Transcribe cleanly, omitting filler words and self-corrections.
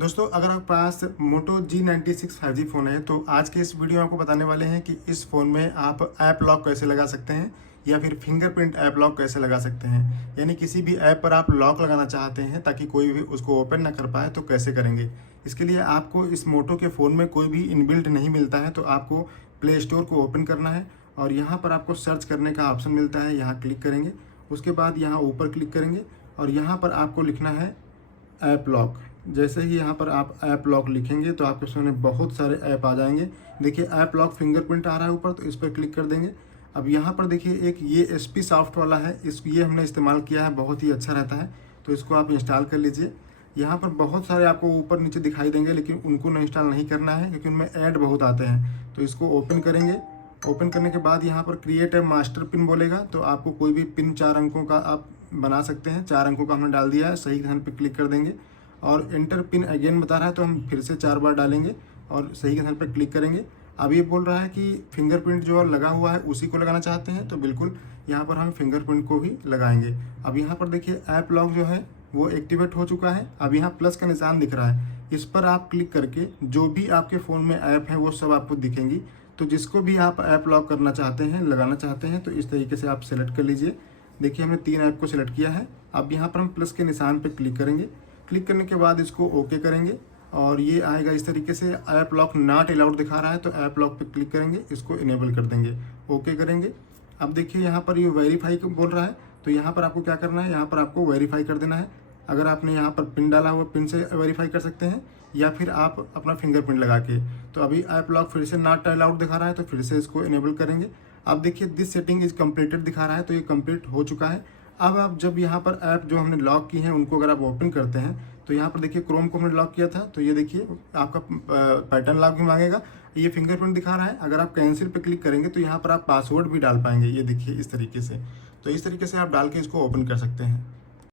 दोस्तों, अगर आपके पास मोटो G96 5G फ़ोन है तो आज के इस वीडियो में आपको बताने वाले हैं कि इस फ़ोन में आप ऐप लॉक कैसे लगा सकते हैं या फिर फिंगरप्रिंट ऐप लॉक कैसे लगा सकते हैं। यानी किसी भी ऐप पर आप लॉक लगाना चाहते हैं ताकि कोई भी उसको ओपन ना कर पाए, तो कैसे करेंगे। इसके लिए आपको इस मोटो के फ़ोन में कोई भी इनबिल्ट नहीं मिलता है, तो आपको प्ले स्टोर को ओपन करना है और यहाँ पर आपको सर्च करने का ऑप्शन मिलता है, यहाँ क्लिक करेंगे। उसके बाद यहाँ ऊपर क्लिक करेंगे और यहाँ पर आपको लिखना है ऐप लॉक। जैसे ही यहाँ पर आप ऐप लॉक लिखेंगे तो आपके सामने बहुत सारे ऐप आ जाएंगे। देखिए ऐप लॉक फिंगरप्रिंट आ रहा है ऊपर, तो इस पर क्लिक कर देंगे। अब यहाँ पर देखिए एक ये SP सॉफ्ट वाला है, ये हमने इस्तेमाल किया है, बहुत ही अच्छा रहता है, तो इसको आप इंस्टॉल कर लीजिए। यहाँ पर बहुत सारे आपको ऊपर नीचे दिखाई देंगे, लेकिन उनको इंस्टॉल नहीं करना है क्योंकि उनमें ऐड बहुत आते हैं। तो इसको ओपन करेंगे। ओपन करने के बाद यहाँ पर क्रिएट ए मास्टर पिन बोलेगा, तो आपको कोई भी पिन 4 अंकों का आप बना सकते हैं। 4 अंकों का हमने डाल दिया है, सही स्थान पर क्लिक कर देंगे और एंटर पिन अगेन बता रहा है, तो हम फिर से 4 बार डालेंगे और सही के स्थान पर क्लिक करेंगे। अब ये बोल रहा है कि फिंगरप्रिंट जो लगा हुआ है उसी को लगाना चाहते हैं, तो बिल्कुल यहाँ पर हम फिंगरप्रिंट को भी लगाएंगे। अब यहाँ पर देखिए ऐप लॉक जो है वो एक्टिवेट हो चुका है। अब यहाँ प्लस का निशान दिख रहा है, इस पर आप क्लिक करके जो भी आपके फ़ोन में ऐप है वो सब आपको दिखेंगी। तो जिसको भी आप ऐप लॉक करना चाहते हैं, लगाना चाहते हैं, तो इस तरीके से आप सेलेक्ट कर लीजिए। देखिए हमने 3 ऐप को सिलेक्ट किया है। अब यहाँ पर हम प्लस के निशान पर क्लिक करेंगे। क्लिक करने के बाद इसको ओके करेंगे और ये आएगा इस तरीके से। ऐप लॉक नॉट अलाउड दिखा रहा है, तो ऐप लॉक पे क्लिक करेंगे, इसको इनेबल कर देंगे, ओके करेंगे। अब देखिए यहाँ पर ये वेरीफाई बोल रहा है, तो यहाँ पर आपको क्या करना है, यहाँ पर आपको वेरीफाई कर देना है। अगर आपने यहाँ पर पिन डाला हुआ, पिन से वेरीफाई कर सकते हैं या फिर आप अपना फिंगरप्रिंट लगा के। तो अभी ऐप लॉक फिर से नॉट अलाउड दिखा रहा है, तो फिर से इसको इनेबल करेंगे। अब देखिए दिस सेटिंग इज कम्प्लीटेड दिखा रहा है, तो ये कंप्लीट हो चुका है। अब आप जब यहाँ पर ऐप जो हमने लॉक की हैं उनको अगर आप ओपन करते हैं, तो यहाँ पर देखिए क्रोम को हमने लॉक किया था, तो ये देखिए आपका पैटर्न लॉक भी मांगेगा। ये फिंगरप्रिंट दिखा रहा है। अगर आप कैंसिल पे क्लिक करेंगे तो यहाँ पर आप पासवर्ड भी डाल पाएंगे, ये देखिए इस तरीके से। तो इस तरीके से आप डाल के इसको ओपन कर सकते हैं।